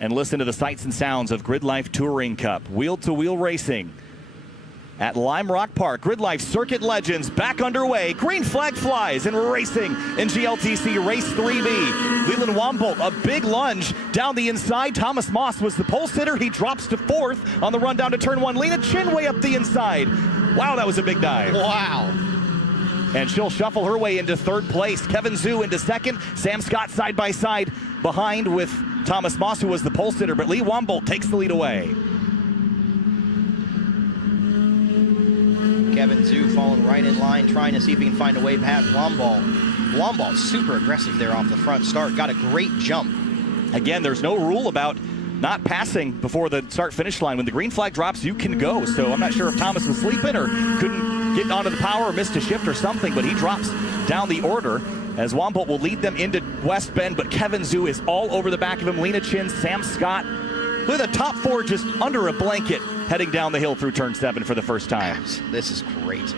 and listen to the sights and sounds of GRIDLIFE Touring Cup wheel-to-wheel racing at Lime Rock Park. GRIDLIFE Circuit Legends back underway. Green flag flies and racing in GLTC Race 3B. Leland Wombolt, a big lunge down the inside. Thomas Moss was the pole sitter. He drops to fourth on the run down to turn one. Lena Chin way up the inside. Wow, that was a big dive. Wow. And she'll shuffle her way into third place. Kevin Zhu into second. Sam Scott side by side behind with Thomas Moss, who was the pole sitter, but Lee Wombolt takes the lead away. Kevin Zhu falling right in line, trying to see if he can find a way past Wombolt. Wombolt super aggressive there off the front start. Got a great jump. Again, there's no rule about not passing before the start-finish line. When the green flag drops, you can go. So I'm not sure if Thomas was sleeping or couldn't get onto the power or missed a shift or something, but he drops down the order as Wombolt will lead them into West Bend, but Kevin Zhu is all over the back of him. Lena Chin, Sam Scott, with a top four just under a blanket heading down the hill through turn 7 for the first time. This is great.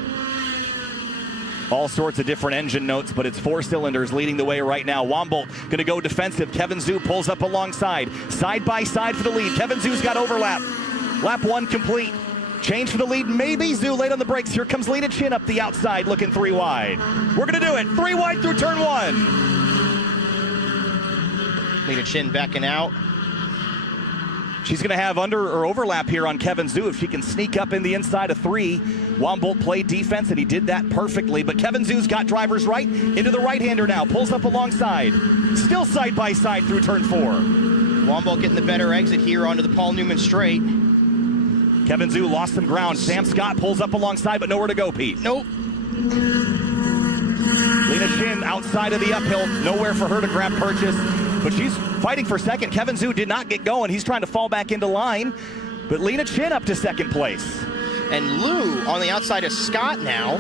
All sorts of different engine notes, but it's 4 cylinders leading the way right now. Wombolt going to go defensive. Kevin Zhu pulls up alongside. Side by side for the lead. Kevin Zhu's got overlap. Lap 1 complete. Change for the lead. Maybe Zhu late on the brakes. Here comes Lena Chin up the outside, looking 3 wide. We're going to do it. 3 wide through turn 1. Lena Chin backing out. She's going to have under or overlap here on Kevin Zhu if she can sneak up in the inside of 3. Wombolt played defense, and he did that perfectly. But Kevin Zhu's got drivers right into the right-hander now. Pulls up alongside. Still side by side through turn 4. Wombolt getting the better exit here onto the Paul Newman straight. Kevin Zhu lost some ground. Sam Scott pulls up alongside, but nowhere to go, Pete. Nope. Lena Chin outside of the uphill. Nowhere for her to grab purchase. But she's fighting for second. Kevin Zhu did not get going. He's trying to fall back into line. But Lena Chin up to second place. And Lou on the outside of Scott now,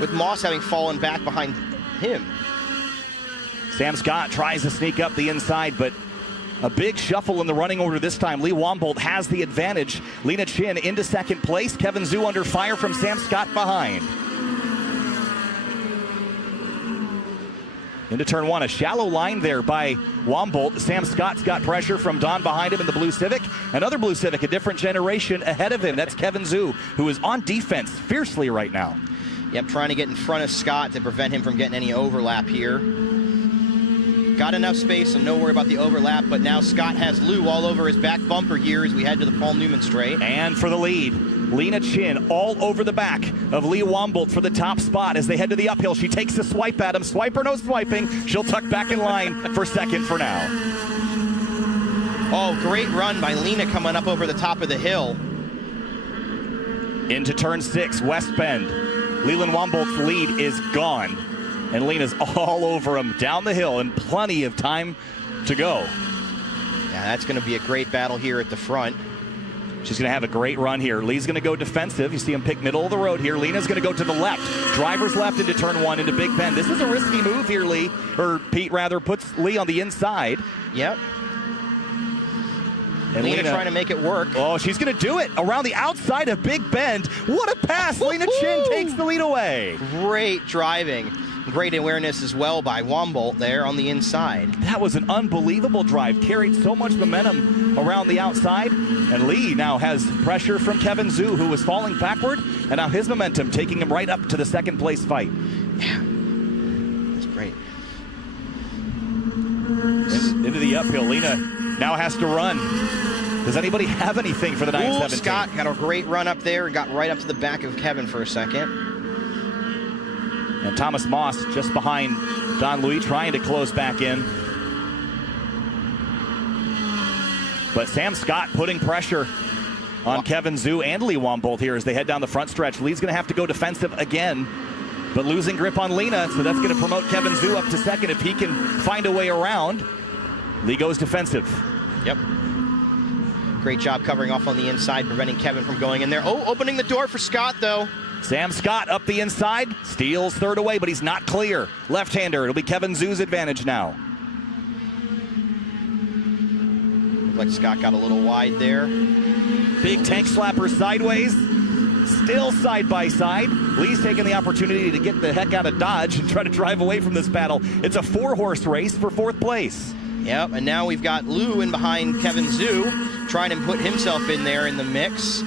with Moss having fallen back behind him. Sam Scott tries to sneak up the inside, but a big shuffle in the running order this time. Lee Wombolt has the advantage. Lena Chin into second place. Kevin Zhu under fire from Sam Scott behind. Into turn 1, a shallow line there by Wombolt. Sam Scott's got pressure from Don behind him in the blue Civic. Another blue Civic, a different generation ahead of him. That's Kevin Zhu, who is on defense fiercely right now. Yep, trying to get in front of Scott to prevent him from getting any overlap here. Got enough space, so no worry about the overlap, but now Scott has Lou all over his back bumper here as we head to the Paul Newman straight. And for the lead, Lena Chin all over the back of Lee Wombolt for the top spot as they head to the uphill. She takes a swipe at him. Swiper, no swiping. She'll tuck back in line for second for now. Oh, great run by Lena coming up over the top of the hill. Into turn 6, West Bend. Leland Wombolt's lead is gone. And Lena's all over him down the hill and plenty of time to go. Yeah, that's going to be a great battle here at the front. She's going to have a great run here. Lee's going to go defensive. You see him pick middle of the road here. Lena's going to go to the left. Driver's left into turn 1 into Big Bend. This is a risky move here, Lee. Or Pete, rather, puts Lee on the inside. Yep. And Lena trying to make it work. Oh, she's going to do it around the outside of Big Bend. What a pass. Lena Chin takes the lead away. Great driving. Great awareness as well by Wombolt there on the inside. That was an unbelievable drive. Carried so much momentum around the outside. And Lee now has pressure from Kevin Zhu, who was falling backward. And now his momentum taking him right up to the second place fight. Yeah, that's great. Into the uphill. Lena now has to run. Does anybody have anything for the 917? Scott got a great run up there and got right up to the back of Kevin for a second. And Thomas Moss just behind Don Louis, trying to close back in. But Sam Scott putting pressure on Kevin Zhu and Lee Wombolt here as they head down the front stretch. Lee's going to have to go defensive again, but losing grip on Lena, so that's going to promote Kevin Zhu up to second if he can find a way around. Lee goes defensive. Yep. Great job covering off on the inside, preventing Kevin from going in there. Oh, opening the door for Scott, though. Sam Scott up the inside, steals third away, but he's not clear. Left-hander, it'll be Kevin Zhu's advantage now. Looked like Scott got a little wide there. Big tank slapper sideways, still side by side. Lee's taking the opportunity to get the heck out of Dodge and try to drive away from this battle. It's a 4-horse race for 4th place. Yep, and now we've got Lou in behind Kevin Zhu, trying to put himself in there in the mix.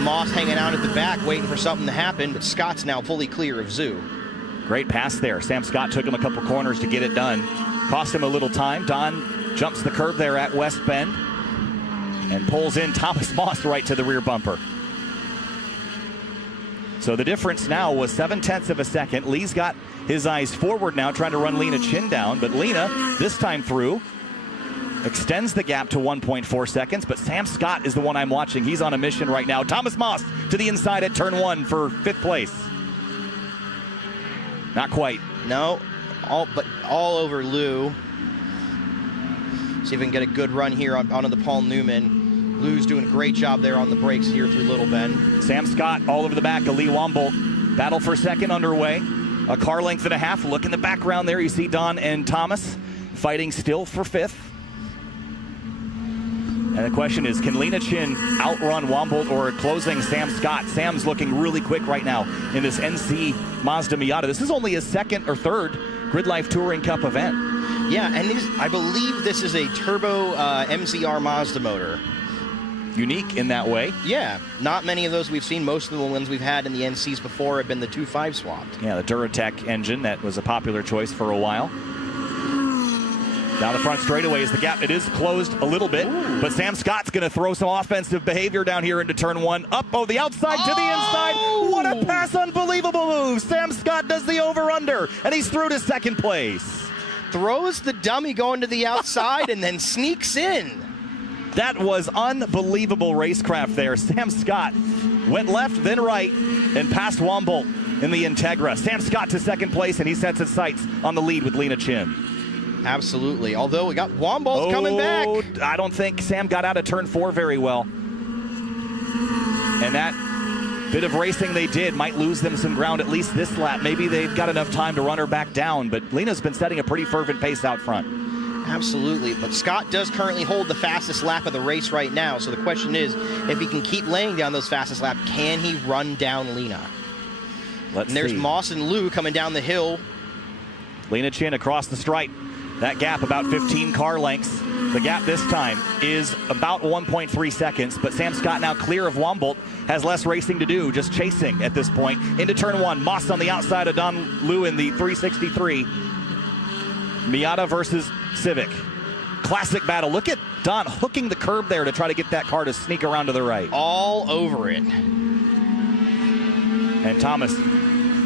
Moss hanging out at the back, waiting for something to happen, but Scott's now fully clear of Zhu. Great pass there. Sam Scott took him a couple corners to get it done. Cost him a little time. Don jumps the curb there at West Bend and pulls in Thomas Moss right to the rear bumper. So the difference now was 0.7 of a second. Lee's got his eyes forward now, trying to run Lena Chin down, but Lena, this time through, extends the gap to 1.4 seconds, but Sam Scott is the one I'm watching. He's on a mission right now. Thomas Moss to the inside at turn 1 for 5th place. Not quite. No, all over Lou. See if we can get a good run here onto the Paul Newman. Lou's doing a great job there on the brakes here through Little Bend. Sam Scott all over the back of Lee Wombolt. Battle for second underway. A car length and a half. Look in the background there. You see Don and Thomas fighting still for 5th. And the question is, can Lena Chin outrun Wombolt or closing Sam Scott? Sam's looking really quick right now in this NC Mazda Miata. This is only his 2nd or 3rd GRIDLIFE Touring Cup event. Yeah, and I believe this is a turbo MZR Mazda motor. Unique in that way. Yeah, not many of those we've seen. Most of the ones we've had in the NCs before have been the 2.5 swapped. Yeah, the Duratec engine, that was a popular choice for a while. Down the front straightaway is the gap. It is closed a little bit, but Sam Scott's going to throw some offensive behavior down here into turn 1. Up the outside to the inside. What a pass, unbelievable move. Sam Scott does the over-under, and he's through to 2nd place. Throws the dummy going to the outside and then sneaks in. That was unbelievable racecraft there. Sam Scott went left, then right, and passed Wombolt in the Integra. Sam Scott to 2nd place, and he sets his sights on the lead with Lena Chin. Absolutely. Although we got Wombolt coming back. I don't think Sam got out of turn 4 very well. And that bit of racing they did might lose them some ground at least this lap. Maybe they've got enough time to run her back down, but Lena's been setting a pretty fervent pace out front. Absolutely, but Scott does currently hold the fastest lap of the race right now, so the question is, if he can keep laying down those fastest laps, can he run down Lena? And there's Moss and Lou coming down the hill. Lena Chin across the stripe. That gap about 15 car lengths. The gap this time is about 1.3 seconds, but Sam Scott now clear of Wombolt, has less racing to do, just chasing at this point. Into turn 1, Moss on the outside of Don Lou in the 363. Miata versus Civic. Classic battle. Look at Don hooking the curb there to try to get that car to sneak around to the right. All over it. And Thomas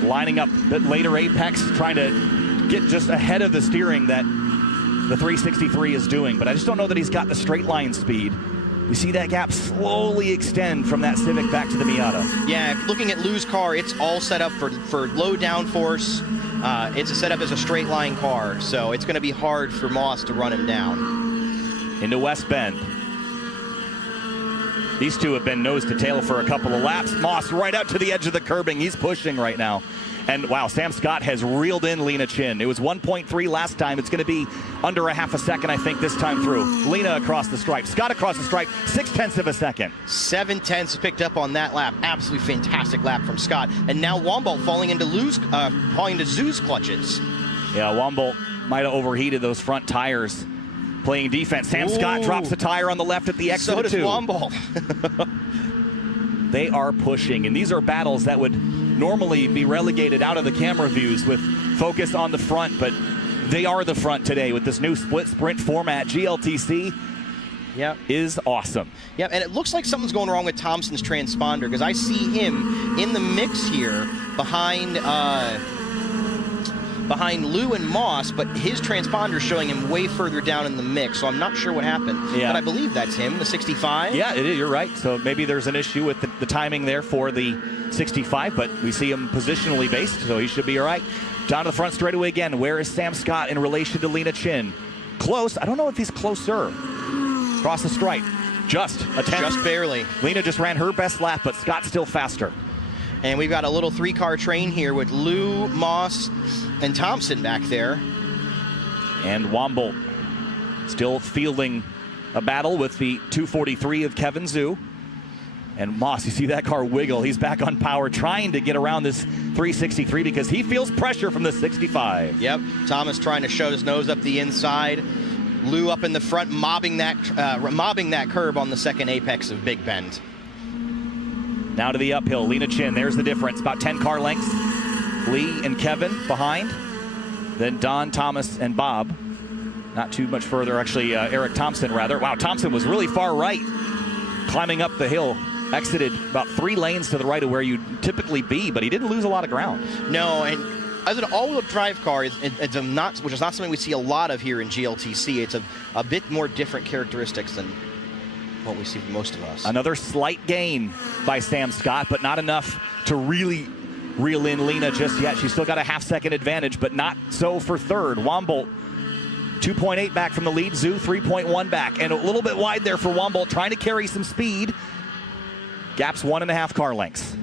lining up the later apex, trying to get just ahead of the steering that the 363 is doing. But I just don't know that he's got the straight line speed. We see that gap slowly extend from that Civic back to the Miata. Yeah, looking at Lou's car, it's all set up for low downforce. It's set up as a straight line car, so it's going to be hard for Moss to run him down. Into West Bend. These two have been nose to tail for a couple of laps. Moss right out to the edge of the curbing. He's pushing right now. And wow, Sam Scott has reeled in Lena Chin. It was 1.3 last time. It's going to be under a half a second, I think, this time through. Lena across the stripe. Scott across the stripe, 0.6 of a second. 0.7 picked up on that lap. Absolutely fantastic lap from Scott. And now Wombolt falling into Zhu's clutches. Yeah, Wombolt might have overheated those front tires playing defense. Sam Scott drops a tire on the left at the exit. So does Wombolt. They are pushing, and these are battles that would normally be relegated out of the camera views with focus on the front, but they are the front today with this new split sprint format. GLTC is awesome. Yeah, and it looks like something's going wrong with Thompson's transponder, because I see him in the mix here behind Lou and Moss, but his transponder is showing him way further down in the mix, so I'm not sure what happened. Yeah. But I believe that's him, the 65. Yeah, it is. You're right. So maybe there's an issue with the timing there for the 65, but we see him positionally based, so he should be all right. Down to the front straightaway again. Where is Sam Scott in relation to Lena Chin? Close. I don't know if he's closer. Across the stripe. Just barely. Lena just ran her best lap, but Scott's still faster. And we've got a little 3-car train here with Lou, Moss, and Thompson back there. And Wombolt still fielding a battle with the 243 of Kevin Zhu. And Moss, you see that car wiggle. He's back on power, trying to get around this 363 because he feels pressure from the 65. Yep, Thomas trying to shove his nose up the inside. Lou up in the front, mobbing that curb on the second apex of Big Bend. Now to the uphill. Lena Chin, there's the difference. About 10 car lengths. Lee and Kevin behind. Then Don, Thomas, and Bob. Not too much further, actually, Eric Thompson, rather. Wow, Thompson was really far right, climbing up the hill. Exited about 3 lanes to the right of where you'd typically be, but he didn't lose a lot of ground. No, and as an all-wheel drive car, which is not something we see a lot of here in GLTC. It's a bit more different characteristics than what we see from most of us. Another slight gain by Sam Scott, but not enough to really reel in Lena just yet. She's still got a half-second advantage, but not so for third. Wombolt, 2.8 back from the lead. Zoo, 3.1 back. And a little bit wide there for Wombolt, trying to carry some speed. Gap's 1.5 car lengths.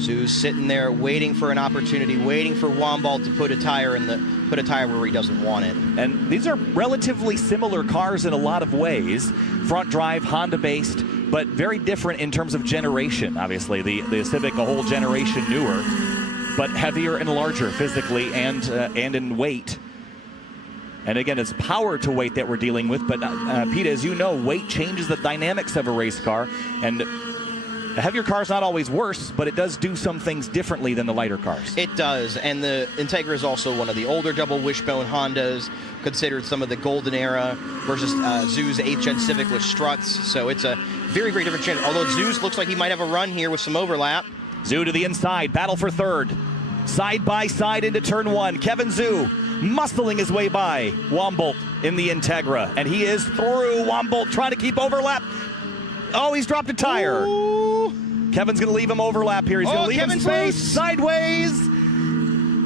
Zoo's sitting there waiting for an opportunity, waiting for Wombolt to put a tire where he doesn't want it. And these are relatively similar cars in a lot of ways. Front drive, Honda based, but very different in terms of generation. Obviously, the Civic a whole generation newer, but heavier and larger physically and in weight. And again, it's power to weight that we're dealing with. But Pete, as you know, weight changes the dynamics of a race car. And a heavier car is not always worse, but it does do some things differently than the lighter cars. It does. And the Integra is also one of the older double wishbone Hondas, considered some of the golden era, versus Zoo's 8th-gen Civic with struts. So it's a very, very different chance. Although Zoo's looks like he might have a run here with some overlap. Zoo to the inside, battle for third. Side by side into turn 1. Kevin Zoo muscling his way by Wombolt in the Integra, and he is through. Wombolt trying to keep overlap. Oh, he's dropped a tire. Ooh. Kevin's going to leave him overlap here. He's going to leave him space. Sideways.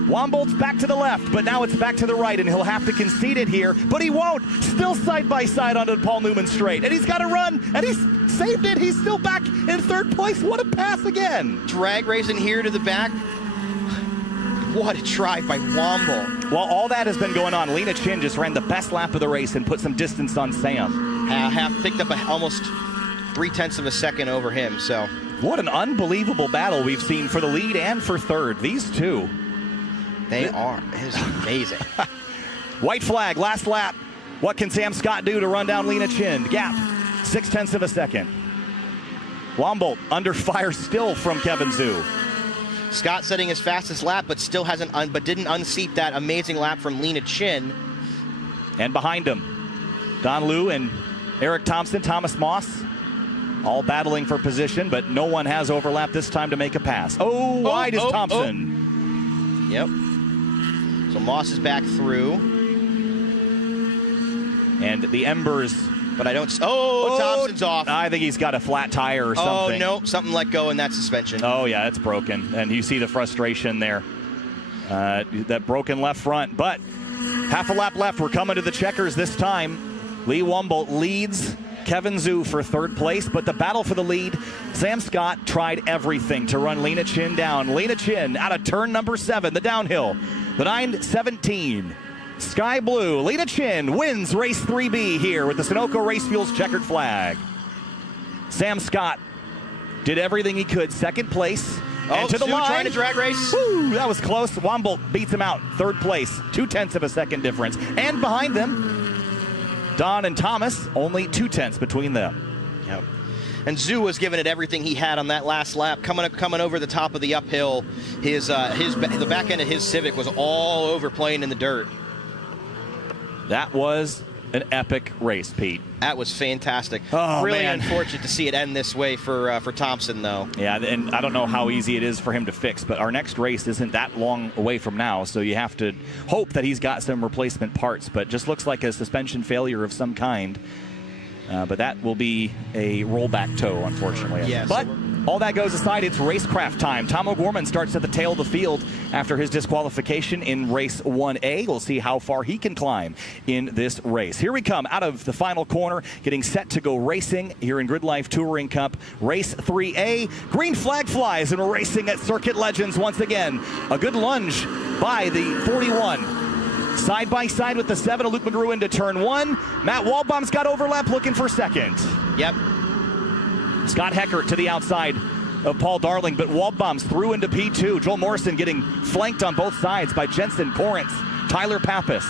Wombolt's back to the left, but now it's back to the right, and he'll have to concede it here, but he won't. Still side by side onto the Paul Newman straight, and he's got to run, and he's saved it. He's still back in third place. What a pass again. Drag racing here to the back. What a try by Wombolt. While all that has been going on, Lena Chin just ran the best lap of the race and put some distance on Sam. Picked up almost 0.3 of a second over him. So what an unbelievable battle we've seen for the lead and for third. These two. They are. It is amazing. White flag, last lap. What can Sam Scott do to run down Lena Chin? Gap, 0.6 of a second. Wombolt under fire still from Kevin Zoo. Scott setting his fastest lap, but still didn't unseat that amazing lap from Lena Chin. And behind him, Don Liu and Eric Thompson, Thomas Moss, all battling for position, but no one has overlap this time to make a pass. Wide is Thompson. Yep. So Moss is back through. And the embers. But I don't. Thompson's off. I think he's got a flat tire or something. Oh, no. Something let go in that suspension. Oh, yeah, it's broken. And you see the frustration there. That broken left front. But half a lap left. We're coming to the checkers this time. Lee Wombolt leads Kevin Zoo for third place. But the battle for the lead, Sam Scott tried everything to run Lena Chin down. Lena Chin out of turn number 7, the downhill. The 9:17. Sky Blue, Lena Chin wins race 3B here with the Sunoco Race Fuels checkered flag. Sam Scott did everything he could. Second place. And to the line. Trying to drag race. Woo, that was close. Wombolt beats him out. Third place. 0.2 of a second difference. And behind them, Don and Thomas, only 0.2 between them. Yep. And Zoo was giving it everything he had on that last lap, coming over the top of the uphill. The back end of his Civic was all over playing in the dirt. That was an epic race, Pete. That was fantastic. Oh, really man. Unfortunate to see it end this way for Thompson, though. Yeah, and I don't know how easy it is for him to fix, but our next race isn't that long away from now, so you have to hope that he's got some replacement parts, but just looks like a suspension failure of some kind. But that will be a rollback tow, unfortunately. Yeah, but all that goes aside, it's racecraft time. Tom O'Gorman starts at the tail of the field after his disqualification in race 1A. We'll see how far he can climb in this race. Here we come out of the final corner, getting set to go racing here in GRIDLIFE Touring Cup. Race 3A. Green flag flies, and we're racing at Circuit Legends once again. A good lunge by the 41. Side by side with the 7 of Luke McGrew into turn 1. Matt Waldbaum's got overlap looking for second. Yep. Scott Heckert to the outside of Paul Darling, but Waldbaum's through into P2. Joel Morrison getting flanked on both sides by Jensen, Corrence, Tyler Pappas.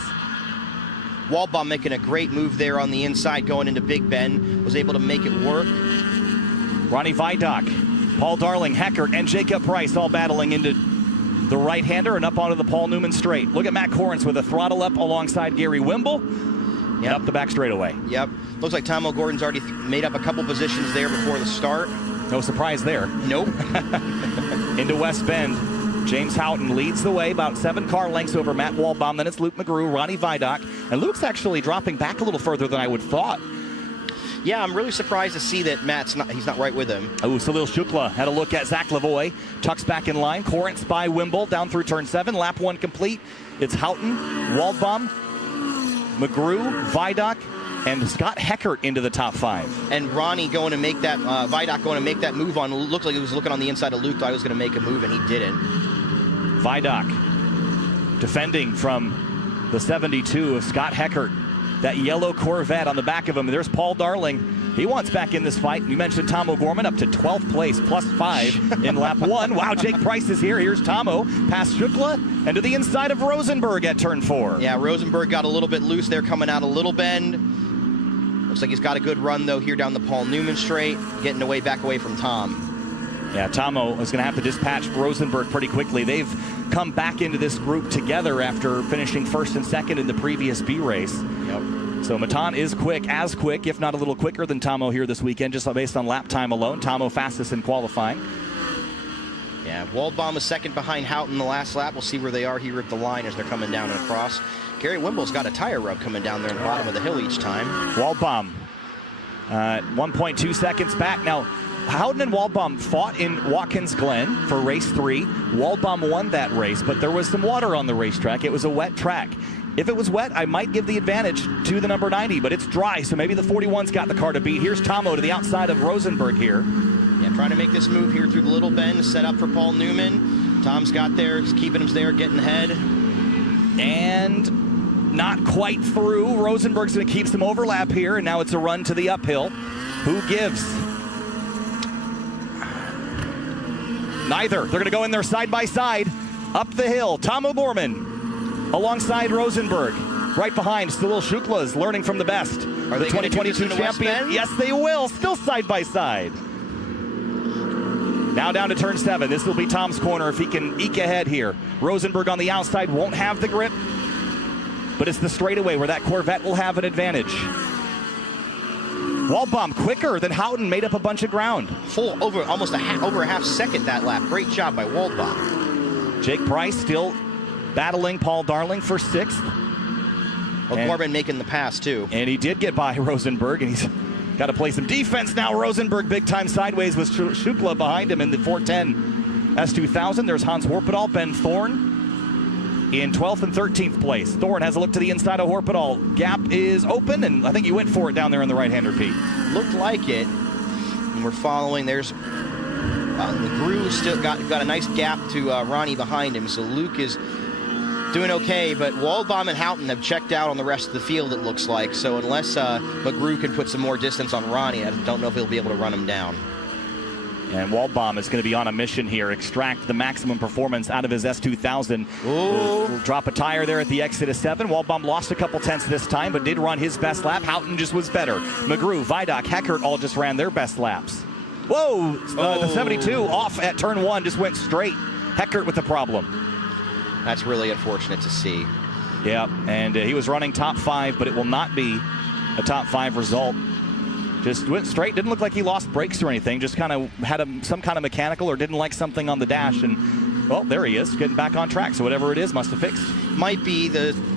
Waldbaum making a great move there on the inside, going into Big Ben, was able to make it work. Ronnie Vidoc, Paul Darling, Heckert, and Jacob Price all battling into the right-hander and up onto the Paul Newman straight. Look at Matt Corrins with a throttle up alongside Gary Wimble. Yep. Up the back straightaway. Yep. Looks like Tom O'Gordon's already made up a couple positions there before the start. No surprise there. Nope. Into West Bend. James Houghton leads the way, about 7 car lengths over Matt Waldbaum. Then it's Luke McGrew, Ronnie Vidoc. And Luke's actually dropping back a little further than I would have thought. Yeah, I'm really surprised to see that he's not right with him. Oh, Salil Shukla had a look at Zach Lavoie. Tucks back in line. Corrins by Wimble down through turn 7. Lap 1 complete. It's Houghton, Waldbaum, McGrew, Vidoc, and Scott Heckert into the top 5. And Ronnie going to make that, Vidoc going to make that move on. Looked like he was looking on the inside of Luke. Thought he was going to make a move, and he didn't. Vidoc defending from the 72 of Scott Heckert. That yellow Corvette on the back of him. There's Paul Darling. He wants back in this fight. We mentioned Tom O'Gorman up to 12th place, plus 5 in lap 1. Wow, Jake Price is here. Here's Tomo past Shukla and to the inside of Rosenberg at turn 4. Yeah, Rosenberg got a little bit loose there coming out a little bend. Looks like he's got a good run, though, here down the Paul Newman straight, getting back away from Tom. Yeah, Tomo is going to have to dispatch Rosenberg pretty quickly. They've come back into this group together after finishing 1st and 2nd in the previous B race. Yep. So Matan is as quick, if not a little quicker than Tomo here this weekend, just based on lap time alone. Tomo fastest in qualifying. Yeah, Waldbaum is 2nd behind Houghton the last lap. We'll see where they are here at the line as they're coming down and across. Gary Wimble's got a tire rub coming down there in the bottom of the hill each time. Waldbaum, 1.2 seconds back. Now, Houghton and Waldbaum fought in Watkins Glen for race 3. Waldbaum won that race, but there was some water on the racetrack. It was a wet track. If it was wet, I might give the advantage to the number 90, but it's dry, so maybe the 41's got the car to beat. Here's Tomo to the outside of Rosenberg here. Yeah, trying to make this move here through the little bend, set up for Paul Newman. Tom's got there, he's keeping him there, getting ahead. And not quite through. Rosenberg's going to keep some overlap here, and now it's a run to the uphill. Who gives? Neither. They're going to go in there side by side. Up the hill, Tom O'Gorman alongside Rosenberg. Right behind, Salil Shukla is learning from the best. Are the they 2022 champion? Yes, they will. Still side by side. Now down to turn 7. This will be Tom's corner if he can eke ahead here. Rosenberg on the outside won't have the grip, but it's the straightaway where that Corvette will have an advantage. Waldbaum quicker than Houghton, made up a bunch of ground. Over a half second that lap. Great job by Waldbaum. Jake Price still battling Paul Darling for 6th. O'Gorman making the pass, too. And he did get by Rosenberg, and he's got to play some defense now. Rosenberg big time sideways with Shukla behind him in the 410 S2000. There's Hans Horpedal, Ben Thorne in 12th and 13th place. Thorne has a look to the inside of Horpedal. Gap is open, and I think he went for it down there in the right-hander, Pete. Looked like it. And we're following. There's McGrew still got a nice gap to Ronnie behind him, so Luke is doing okay, but Waldbaum and Houghton have checked out on the rest of the field, it looks like. So unless McGrew can put some more distance on Ronnie, I don't know if he'll be able to run him down. And Waldbaum is going to be on a mission here, extract the maximum performance out of his S2000. We'll drop a tire there at the exit of 7. Waldbaum lost a couple tenths this time, but did run his best lap. Houghton just was better. McGrew, Vidoc, Heckert all just ran their best laps. Whoa, the 72 off at turn 1, just went straight. Heckert with the problem. That's really unfortunate to see. Yeah, and he was running top 5, but it will not be a top 5 result. Just went straight. Didn't look like he lost brakes or anything. Just kind of had some kind of mechanical or didn't like something on the dash. And, well, there he is, getting back on track. So whatever it is, must have fixed. Might be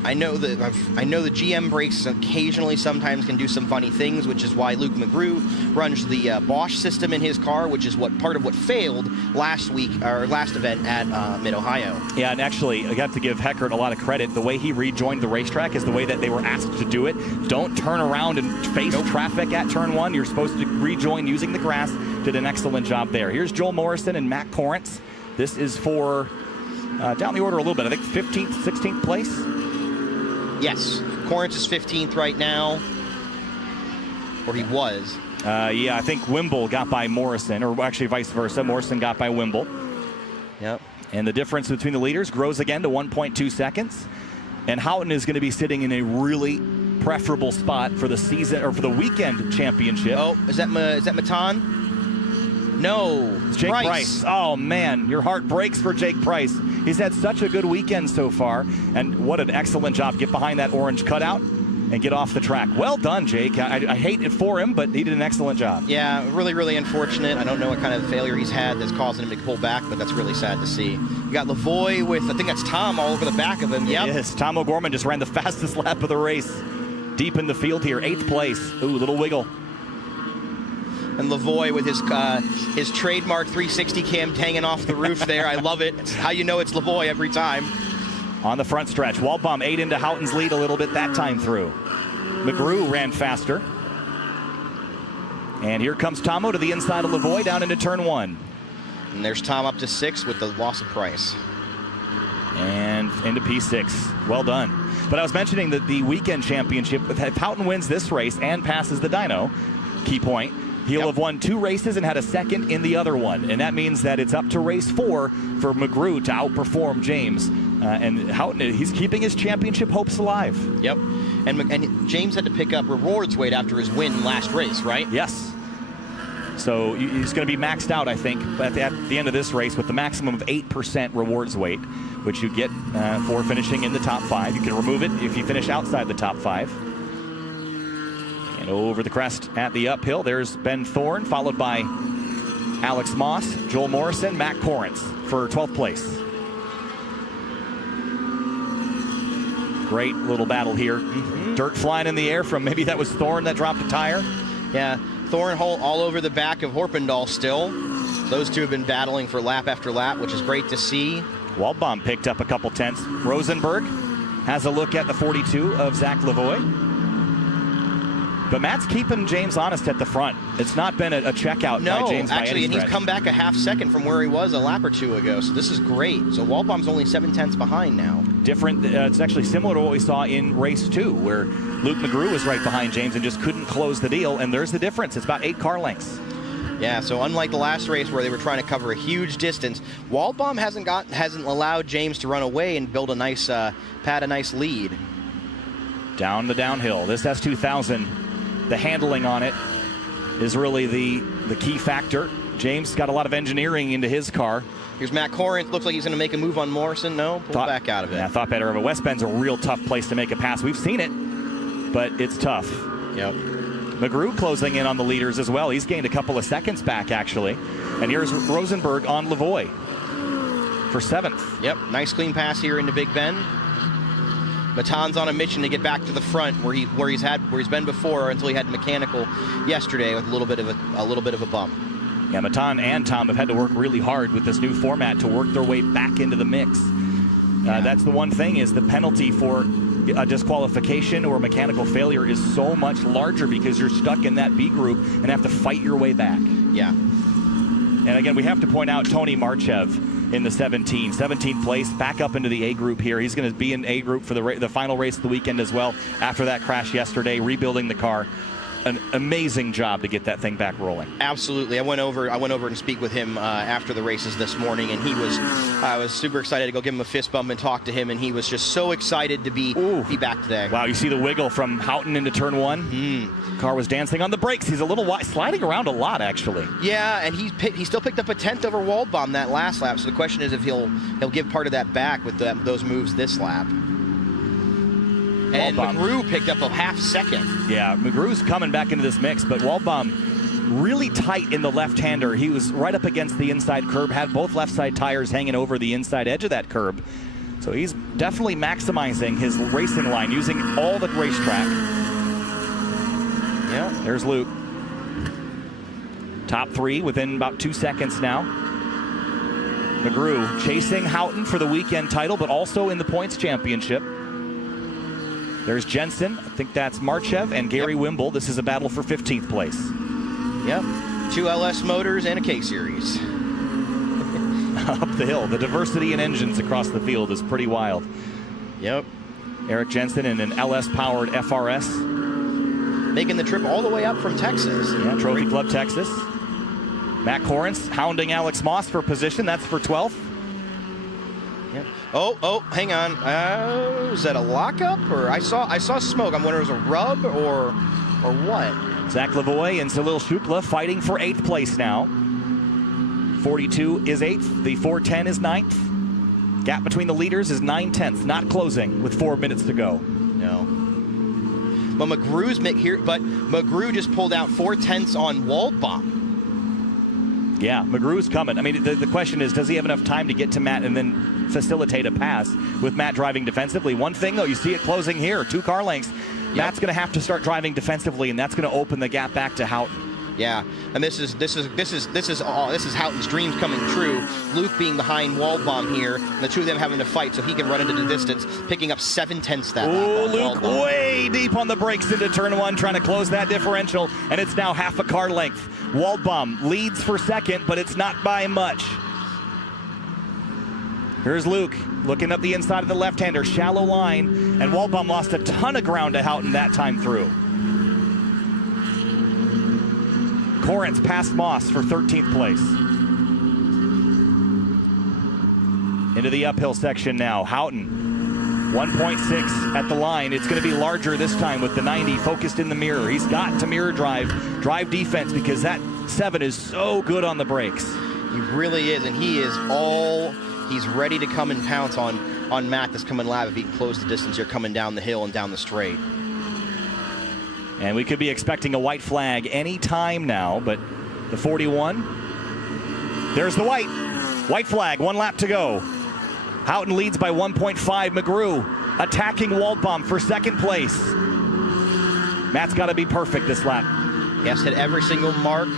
I know the GM brakes occasionally sometimes can do some funny things, which is why Luke McGrew runs the Bosch system in his car, which is part of what failed last event at Mid-Ohio. Yeah, and actually, I got to give Heckert a lot of credit. The way he rejoined the racetrack is the way that they were asked to do it. Don't turn around and face traffic at turn 1. You're supposed to rejoin using the grass. Did an excellent job there. Here's Joel Morrison and Matt Corrins. This is for down the order a little bit. I think 15th, 16th place. Yes, Corrins is 15th right now, or he was. Yeah, I think Wimble got by Morrison, or actually vice versa. Morrison got by Wimble. Yep. And the difference between the leaders grows again to 1.2 seconds. And Houghton is going to be sitting in a really preferable spot for the season or for the weekend championship. Oh, is that Matan? No, It's Jake Price. Oh man, your heart breaks for Jake Price. He's had such a good weekend so far, and what an excellent job. Get behind that orange cutout and get off the track. Well done, Jake. I hate it for him, but he did an excellent job. Yeah, really, really unfortunate. I don't know what kind of failure he's had that's causing him to pull back, but that's really sad to see. You got Lavoie with, I think that's Tom all over the back of him. Yep. Yes, Tom O'Gorman just ran the fastest lap of the race. Deep in the field here, 8th place. Ooh, little wiggle. And Lavoie with his trademark 360 cam hanging off the roof there. I love it. It's how you know it's Lavoie every time. On the front stretch, Waldbaum ate into Houghton's lead a little bit that time through. McGrew ran faster. And here comes Tomo to the inside of Lavoie down into turn 1. And there's Tom up to 6 with the loss of Price. And into P6. Well done. But I was mentioning that the weekend championship, if Houghton wins this race and passes the dyno, key point, he'll have won 2 races and had a second in the other one. And that means that it's up to race 4 for McGrew to outperform James. And Houghton, he's keeping his championship hopes alive. Yep. And James had to pick up rewards weight after his win last race, right? Yes. So he's going to be maxed out, I think, at the end of this race with the maximum of 8% rewards weight, which you get for finishing in the top 5. You can remove it if you finish outside the top 5. And over the crest at the uphill, there's Ben Thorne, followed by Alex Moss, Joel Morrison, Matt Corrance for 12th place. Great little battle here. Dirt flying in the air from, maybe that was Thorne that dropped a tire. Yeah, Thorne all over the back of Horpendahl still. Those two have been battling for lap after lap, which is great to see. Waldbaum picked up a couple tenths. Rosenberg has a look at the 42 of Zach Lavoie. But Matt's keeping James honest at the front. It's not been a checkout by James. No, actually, and he's come back a half second from where he was a lap or 2 ago. So this is great. So Waldbaum's only 7 tenths behind now. Different. It's actually similar to what we saw in race 2, where Luke McGrew was right behind James and just couldn't close the deal. And there's the difference. It's about 8 car lengths. Yeah, so unlike the last race where they were trying to cover a huge distance, Waldbaum hasn't allowed James to run away and build a nice pad a nice lead. Down the downhill. This S2000. The handling on it is really the key factor. James got a lot of engineering into his car. Here's Matt Corrance. Looks like he's going to make a move on Morrison. No, pull back out of it. Yeah, thought better of it. West Bend's a real tough place to make a pass. We've seen it, but it's tough. Yep. McGrew closing in on the leaders as well. He's gained a couple of seconds back, actually. And here's Rosenberg on Lavoie for 7th. Yep, nice clean pass here into Big Bend. Matan's on a mission to get back to the front where he's been before until he had mechanical yesterday with a little bit of a bump. Yeah, Matan and Tom have had to work really hard with this new format to work their way back into the mix. That's the one thing, is the penalty for a disqualification or mechanical failure is so much larger because you're stuck in that B group and have to fight your way back. Yeah. And again, we have to point out Tony Marchev in the 17th place, back up into the A group here. He's going to be in A group for the final race of the weekend as well. After that crash yesterday, rebuilding the car. An amazing job to get that thing back rolling. Absolutely. I went over and speak with him after the races this morning, and I was super excited to go give him a fist bump and talk to him, and he was just so excited to be back today. Wow, you see the wiggle from Houghton into turn 1? Car was dancing on the brakes. He's a little wide, sliding around a lot, actually. Yeah, and he still picked up a 10th over Waldbaum that last lap, so the question is if he'll give part of that back with those moves this lap. And Waldbaum. McGrew picked up a half second. Yeah, McGrew's coming back into this mix, but Waldbaum really tight in the left-hander. He was right up against the inside curb, had both left side tires hanging over the inside edge of that curb. So he's definitely maximizing his racing line, using all the racetrack. Yeah, there's Luke. Top 3 within about 2 seconds now. McGrew chasing Houghton for the weekend title, but also in the points championship. There's Jensen, I think that's Marchev, and Gary Wimble. This is a battle for 15th place. Yep, 2 LS motors and a K-Series. Up the hill, the diversity in engines across the field is pretty wild. Yep. Eric Jensen in an LS-powered FRS. Making the trip all the way up from Texas. Yeah, Trophy Club, Texas. Matt Corrance hounding Alex Moss for position. That's for 12th. Yeah. Oh, hang on. Was that a lockup, or I saw smoke? I'm wondering if it was a rub or what. Zach Lavoie and Salil Shukla fighting for 8th place now. 42 is 8th. The 410 is 9th. Gap between the leaders is 9/10, not closing with 4 minutes to go. No. But McGrew just pulled out 4/10 on Waldbaum. Yeah, McGrew's coming. I mean, the question is, does he have enough time to get to Matt and then facilitate a pass with Matt driving defensively? One thing, though, you see it closing here, 2 car lengths. Yep. Matt's going to have to start driving defensively, and that's going to open the gap back to Houghton. Yeah, and this is Houghton's dreams coming true. Luke being behind Waldbaum here, and the two of them having to fight so he can run into the distance, picking up 7/10 that lap. Oh, Luke way deep on the brakes into turn 1, trying to close that differential, and it's now half a car length. Waldbaum leads for second, but it's not by much. Here's Luke looking up the inside of the left-hander, shallow line, and Waldbaum lost a ton of ground to Houghton that time through. Corrins past Moss for 13th place. Into the uphill section now. Houghton, 1.6 at the line. It's going to be larger this time with the 90 focused in the mirror. He's got to mirror drive defense, because that 7 is so good on the brakes. He really is, and he's ready to come and pounce on Matt that's coming live if he can close the distance here coming down the hill and down the straight. And we could be expecting a white flag any time now, but the 41, there's the white flag, 1 lap to go. Houghton leads by 1.5. McGrew attacking Waldbaum for 2nd place. Matt's got to be perfect this lap. Yes, hit every single mark.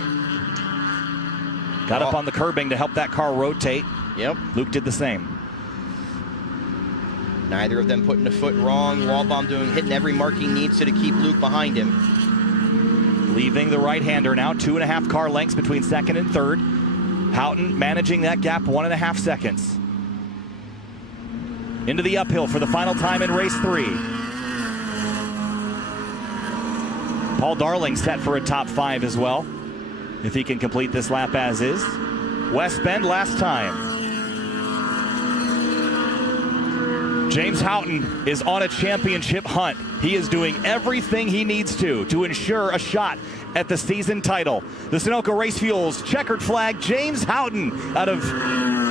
Got up on the curbing to help that car rotate. Yep. Luke did the same. Neither of them putting a foot wrong. Waldbaum hitting every mark he needs to keep Luke behind him. Leaving the right-hander now, 2.5 car lengths between 2nd and 3rd. Houghton managing that gap 1.5 seconds. Into the uphill for the final time in race 3. Paul Darling set for a top 5 as well, if he can complete this lap as is. West Bend last time. James Houghton is on a championship hunt. He is doing everything he needs to ensure a shot at the season title. The Sunoco Race Fuels checkered flag, James Houghton out of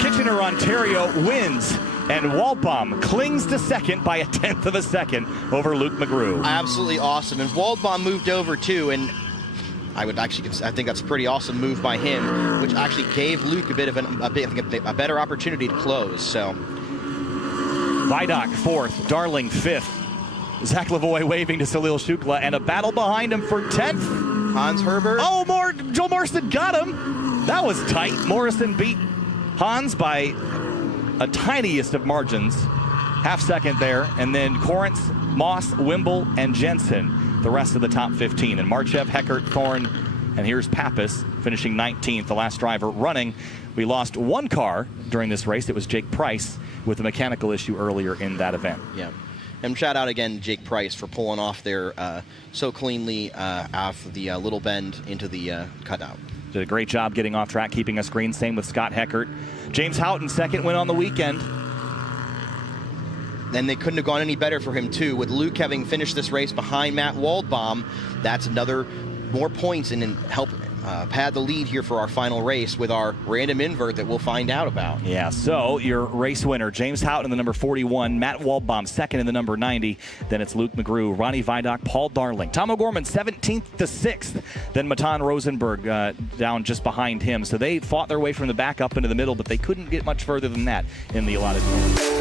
Kitchener, Ontario, wins. And Waldbaum clings to 2nd by 1/10 of a second over Luke McGrew. Absolutely awesome. And Waldbaum moved over too, and I think that's a pretty awesome move by him, which actually gave Luke a better opportunity to close. So Vidoc 4th, Darling 5th. Zach Lavoie waving to Salil Shukla, and a battle behind him for 10th. Hans Herbert. Oh, Joel Morrison got him. That was tight. Morrison beat Hans by a tiniest of margins. Half second there. And then Corrins, Moss, Wimble, and Jensen, the rest of the top 15. And Marchev, Heckert, Thorne, and here's Pappas finishing 19th, the last driver running. We lost 1 car during this race. It was Jake Price with a mechanical issue earlier in that event. Yeah. And shout out again to Jake Price for pulling off there so cleanly off the little bend into the cutout. Did a great job getting off track, keeping us green. Same with Scott Heckert. James Houghton, 2nd win on the weekend. And they couldn't have gone any better for him too. With Luke having finished this race behind Matt Waldbaum, that's more points and help pad the lead here for our final race with our random invert that we'll find out about. Yeah, so your race winner, James Houghton in the number 41, Matt Waldbaum 2nd in the number 90, then it's Luke McGrew, Ronnie Vidoc, Paul Darling. Tom O'Gorman 17th to 6th, then Matan Rosenberg down just behind him. So they fought their way from the back up into the middle, but they couldn't get much further than that in the allotted corner.